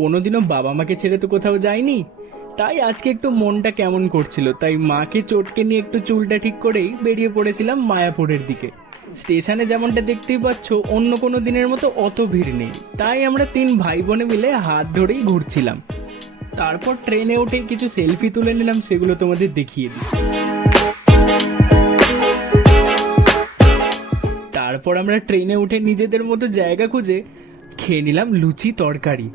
কোনোদিনও বাবা মাকে ছেড়ে তো কোথাও যাইনি, তাই আজকে একটু মনটা কেমন করছিল, তাই মাকে চটকে নিয়ে একটু চুলটা ঠিক করেই বেরিয়ে পড়েছিলাম মায়াপুরের দিকে। স্টেশনে যেমনটা দেখতেই পাচ্ছ, অন্য কোনো দিনের মতো অত ভিড় নেই, তাই আমরা 3 ভাই বোনে মিলে হাত ধরেই ঘুরছিলাম। তারপর ট্রেনে উঠে কিছু সেলফি তুলে নিলাম, সেগুলো তোমাদের দেখিয়ে দিই। তারপর আমরা ট্রেনে উঠে নিজেদের মতো জায়গা খুঁজে খেয়ে নিলাম লুচি তরকারি।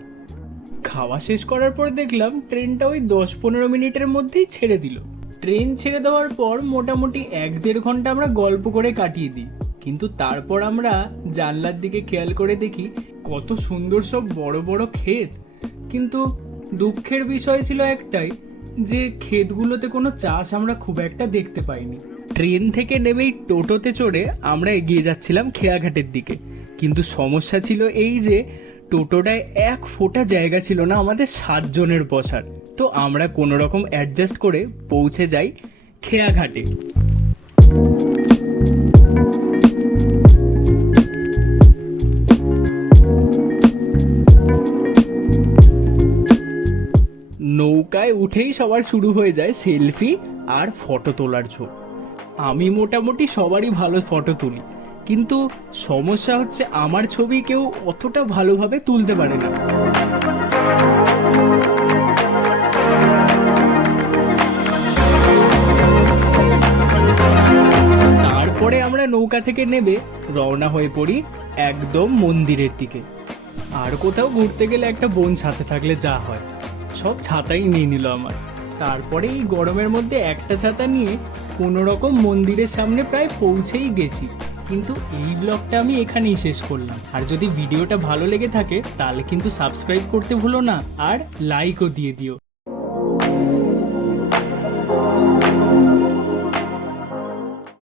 খাওয়া শেষ করার পর দেখলাম ট্রেনটা ওই 10-15 মিনিটের মধ্যেই ছেড়ে দিল। ট্রেন ছেড়ে দেওয়ার পর মোটামুটি 1-1.5 ঘন্টা আমরা গল্প করে কাটিয়ে দিই, কিন্তু তারপর আমরা জানলার দিকে খেয়াল করে দেখি কত সুন্দর সব বড় বড় ক্ষেত। কিন্তু দুঃখের বিষয় ছিল একটাই, যে ক্ষেতগুলোতে কোনো চাষ আমরা খুব একটা দেখতে পাইনি। ট্রেন থেকে নেমেই টোটোতে চড়ে আমরা এগিয়ে যাচ্ছিলাম খেয়াঘাটের দিকে, কিন্তু সমস্যা ছিল এই যে টোটোটায় 1 ফোঁটা জায়গা ছিল না আমাদের 7 জনের বসার। তো আমরা কোনো রকম অ্যাডজাস্ট করে পৌঁছে যাই খেয়াঘাটে। নৌকায় উঠেই সবার শুরু হয়ে যায় সেলফি আর ফটো তোলার ঝোঁক। আমি মোটামুটি সবারই ভালো ফটো তুলি, কিন্তু সমস্যা হচ্ছে আমার ছবি কেউ অতটা ভালোভাবে তুলতে পারে না। তারপরে আমরা নৌকা থেকে নেমে রওনা হয়ে পড়ি একদম মন্দিরের দিকে। আর কোথাও ঘুরতে গেলে একটা বোন সাথে থাকলে যা হয়, সব ছাতাই নিয়ে নিল আমার। তারপরে এই গরমের মধ্যে একটা ছাতা নিয়ে কোনো রকম মন্দিরের সামনে প্রায় পৌঁছেই গেছি। কিন্তু এই ব্লগটা আমি এখানেই শেষ করলাম। আর যদি ভিডিওটা ভালো লেগে থাকে তাহলে কিন্তু সাবস্ক্রাইব করতে ভুলো না, আর লাইকও দিয়ে দিও।